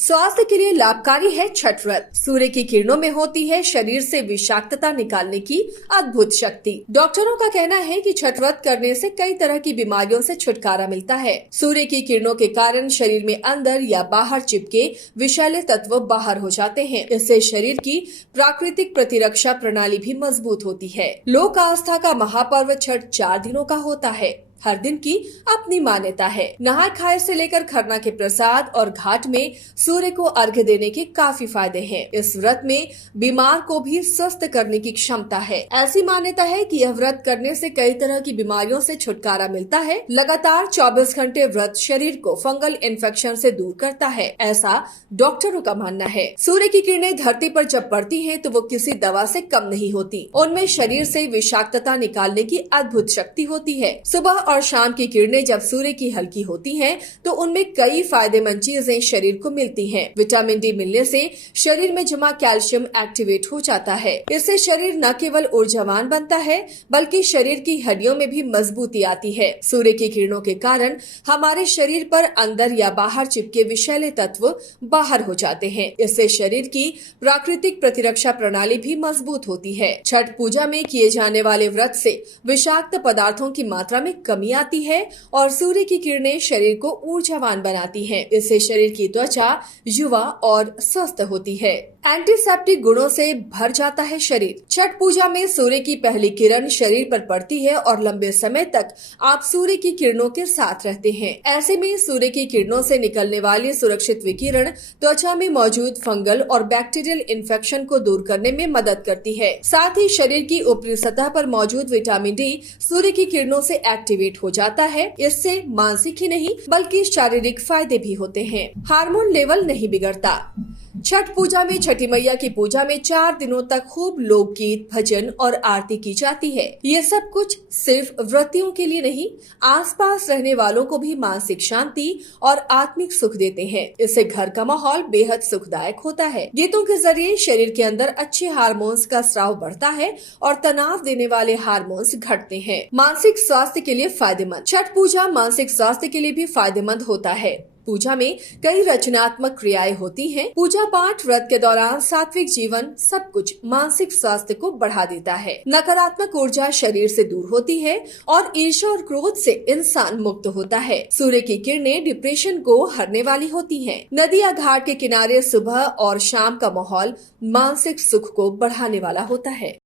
स्वास्थ्य के लिए लाभकारी है छठ व्रत। सूर्य की किरणों में होती है शरीर से विषाक्तता निकालने की अद्भुत शक्ति। डॉक्टरों का कहना है कि छठ व्रत करने से कई तरह की बीमारियों से छुटकारा मिलता है। सूर्य की किरणों के कारण शरीर में अंदर या बाहर चिपके विषैले तत्व बाहर हो जाते हैं। इससे शरीर की प्राकृतिक प्रतिरक्षा प्रणाली भी मजबूत होती है। लोक आस्था का महापर्व छठ 4 दिनों का होता है। हर दिन की अपनी मान्यता है। नहाय खाए से लेकर खरना के प्रसाद और घाट में सूर्य को अर्घ्य देने के काफी फायदे हैं। इस व्रत में बीमार को भी स्वस्थ करने की क्षमता है। ऐसी मान्यता है कि यह व्रत करने से कई तरह की बीमारियों से छुटकारा मिलता है। लगातार 24 घंटे व्रत शरीर को फंगल इन्फेक्शन से दूर करता है, ऐसा डॉक्टरों का मानना है। सूर्य की किरणें धरती पर जब पड़ती हैं, तो वो किसी दवा से कम नहीं होती। उनमें शरीर से विषाक्तता निकालने की अद्भुत शक्ति होती है। सुबह और शाम की किरणें जब सूर्य की हल्की होती हैं, तो उनमें कई फायदेमंद चीजें शरीर को मिलती हैं। विटामिन डी मिलने से शरीर में जमा कैल्शियम एक्टिवेट हो जाता है। इससे शरीर न केवल ऊर्जावान बनता है, बल्कि शरीर की हड्डियों में भी मजबूती आती है। सूर्य की किरणों के कारण हमारे शरीर पर अंदर या बाहर चिपके विषैले तत्व बाहर हो जाते हैं। इससे शरीर की प्राकृतिक प्रतिरक्षा प्रणाली भी मजबूत होती है। छठ पूजा में किए जाने वाले व्रत से विषाक्त पदार्थों की मात्रा में कमी आती है और सूर्य की किरणें शरीर को ऊर्जावान बनाती हैं। इससे शरीर की त्वचा युवा और स्वस्थ होती है। एंटीसेप्टिक गुणों से भर जाता है शरीर। छठ पूजा में सूर्य की पहली किरण शरीर पर पड़ती है और लंबे समय तक आप सूर्य की किरणों के साथ रहते हैं। ऐसे में सूर्य की किरणों से निकलने वाली सुरक्षित विकिरण त्वचा में मौजूद फंगल और बैक्टीरियल इन्फेक्शन को दूर करने में मदद करती है। साथ ही शरीर की ऊपरी सतह पर मौजूद विटामिन डी सूर्य की किरणों से एक्टिवेट हो जाता है। इससे मानसिक ही नहीं बल्कि शारीरिक फायदे भी होते हैं। हार्मोन लेवल नहीं बिगड़ता। छठ पूजा में छठी मैया की पूजा में 4 दिनों तक खूब लोकगीत, भजन और आरती की जाती है। ये सब कुछ सिर्फ व्रतियों के लिए नहीं, आसपास रहने वालों को भी मानसिक शांति और आत्मिक सुख देते हैं। इससे घर का माहौल बेहद सुखदायक होता है। गीतों के जरिए शरीर के अंदर अच्छे हार्मोन्स का स्राव बढ़ता है और तनाव देने वाले हार्मोन्स घटते हैं। मानसिक स्वास्थ्य के लिए फायदेमंद। छठ पूजा मानसिक स्वास्थ्य के लिए भी फायदेमंद होता है। पूजा में कई रचनात्मक क्रियाएं होती हैं। पूजा पाठ व्रत के दौरान सात्विक जीवन सब कुछ मानसिक स्वास्थ्य को बढ़ा देता है। नकारात्मक ऊर्जा शरीर से दूर होती है और ईर्ष्या और क्रोध से इंसान मुक्त होता है। सूर्य की किरणें डिप्रेशन को हरने वाली होती हैं। नदी या घाट के किनारे सुबह और शाम का माहौल मानसिक सुख को बढ़ाने वाला होता है।